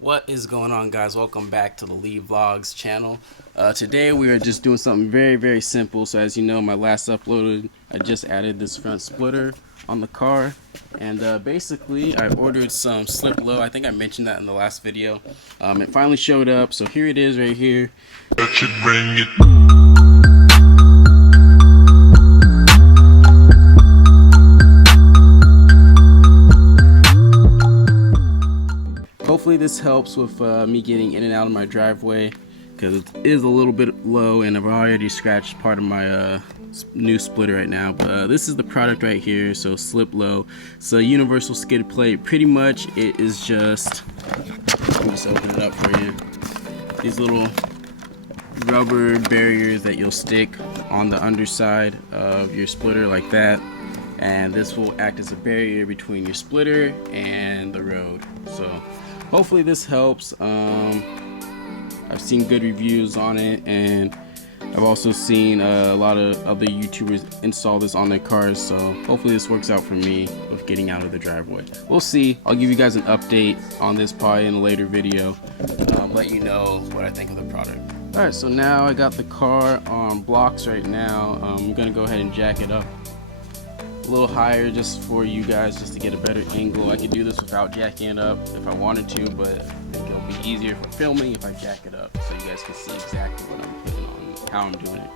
What is going on, guys? Welcome back to the Lee Vlogs channel. Today we are just doing something very simple. So as you know, my last uploaded, I just added this front splitter on the car, and basically I ordered some SlipLo. I think I mentioned that in the last video. It finally showed up, so here it is right here. That should bring it. Hopefully this helps with me getting in and out of my driveway, because it is a little bit low and I've already scratched part of my new splitter right now. But this is the product right here. So SlipLo, it's a universal skid plate. Pretty much it is just, let me just open it up for you, these little rubber barriers that you'll stick on the underside of your splitter like that, and this will act as a barrier between your splitter and the road. So hopefully this helps. I've seen good reviews on it, and I've also seen a lot of other YouTubers install this on their cars, so hopefully this works out for me with getting out of the driveway. We'll see. I'll give you guys an update on this probably in a later video, let you know what I think of the product. Alright, so now I got the car on blocks right now. I'm gonna go ahead and jack it up a little higher just for you guys, just to get a better angle. I could do this without jacking it up if I wanted to, but I think it'll be easier for filming if I jack it up so you guys can see exactly what I'm putting on, how I'm doing it.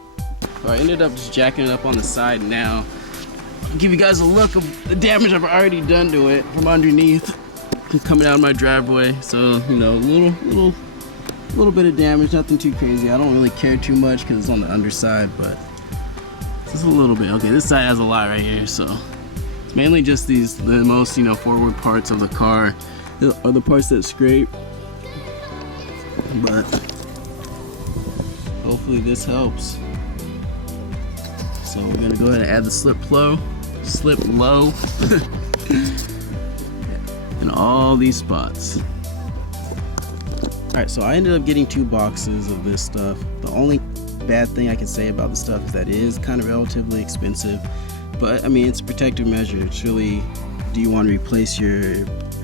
So I ended up just jacking it up on the side. Now I'll give you guys a look of the damage I've already done to it from underneath. I'm coming out of my driveway, so you know, a little bit of damage, nothing too crazy. I don't really care too much because it's on the underside, but just a little bit. Okay, this side has a lot right here, so it's mainly just the most, forward parts of the car are the parts that scrape, but hopefully this helps. So we're gonna go ahead and add the SlipLo in all these spots. Alright, so I ended up getting 2 boxes of this stuff. The only bad thing I can say about the stuff is that it is kind of relatively expensive, but I mean, it's a protective measure. It's really, do you want to replace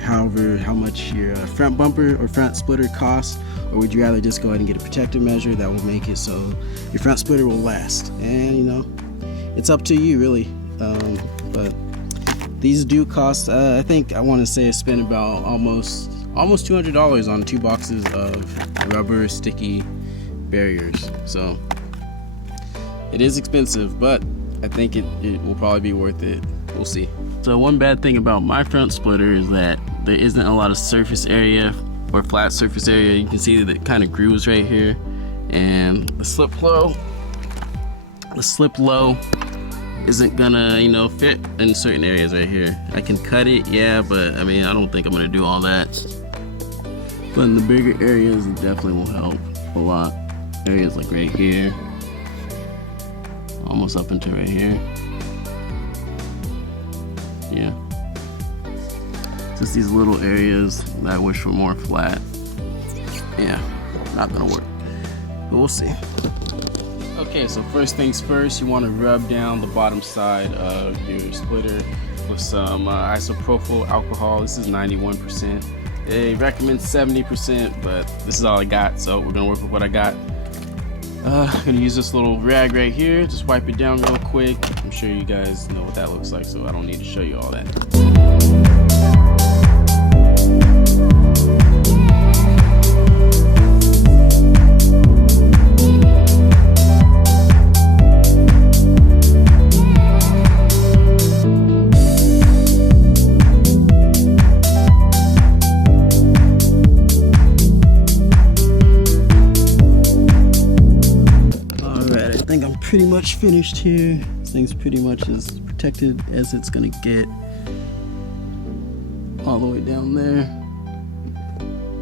how much your front bumper or front splitter costs, or would you rather just go ahead and get a protective measure that will make it so your front splitter will last? And it's up to you really. But these do cost, I think I want to say I spent about almost $200 on 2 boxes of rubber sticky barriers. So it is expensive, but I think it will probably be worth it. We'll see. So one bad thing about my front splitter is that there isn't a lot of surface area or flat surface area. You can see that it kind of grooves right here, and the SlipLo isn't gonna fit in certain areas right here. I can cut it, yeah, but I mean, I don't think I'm gonna do all that. But in the bigger areas, it definitely will help a lot. Areas like right here, almost up into right here. Yeah, just these little areas that I wish were more flat. Yeah, not gonna work, but we'll see. Okay, so first things first, you want to rub down the bottom side of your splitter with some isopropyl alcohol. This is 91%. They recommend 70%, but this is all I got, so we're gonna work with what I got. I'm gonna use this little rag right here, just wipe it down real quick. I'm sure you guys know what that looks like, so I don't need to show you all that. Pretty much finished here. This thing's pretty much as protected as it's gonna get, all the way down there.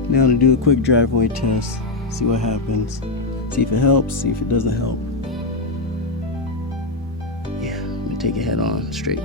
Now to do a quick driveway test, see what happens, see if it helps, see if it doesn't help. Yeah, I'm gonna take it head on straight.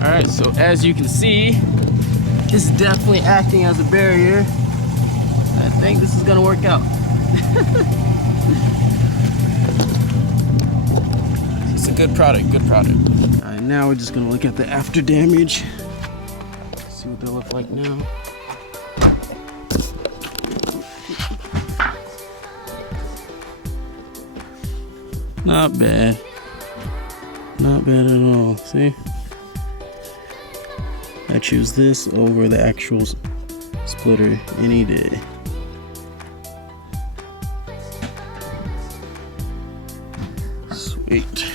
Alright, so as you can see, this is definitely acting as a barrier. I think this is gonna work out. It's a good product, good product. Alright, now we're just gonna look at the after damage. See what they look like now. Not bad. Not bad at all. See? I choose this over the actual splitter any day. Sweet.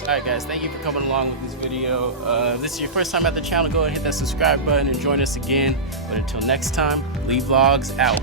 Alright guys, thank you for coming along with this video. If this is your first time at the channel, go ahead and hit that subscribe button and join us again. But until next time, Lee Vlogs out.